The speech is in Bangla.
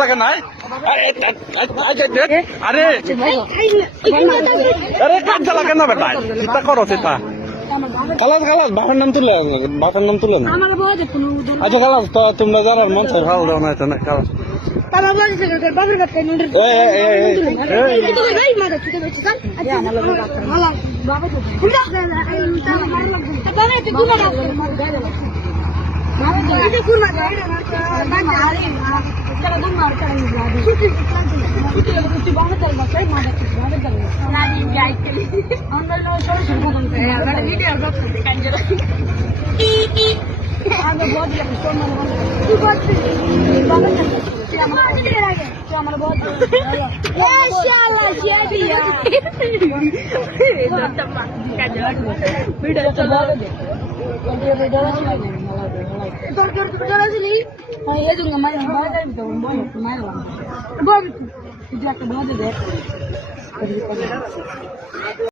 লাগে নাই আরে আরে কাজে লাগে না বেটা চিন্তা করো চিন্তা খালাস খালাস বাপের নাম তুলে না আচ্ছা খালাস তো তোমরা যারা মন চাই ভালো দেওয়া নাই তো না খালাস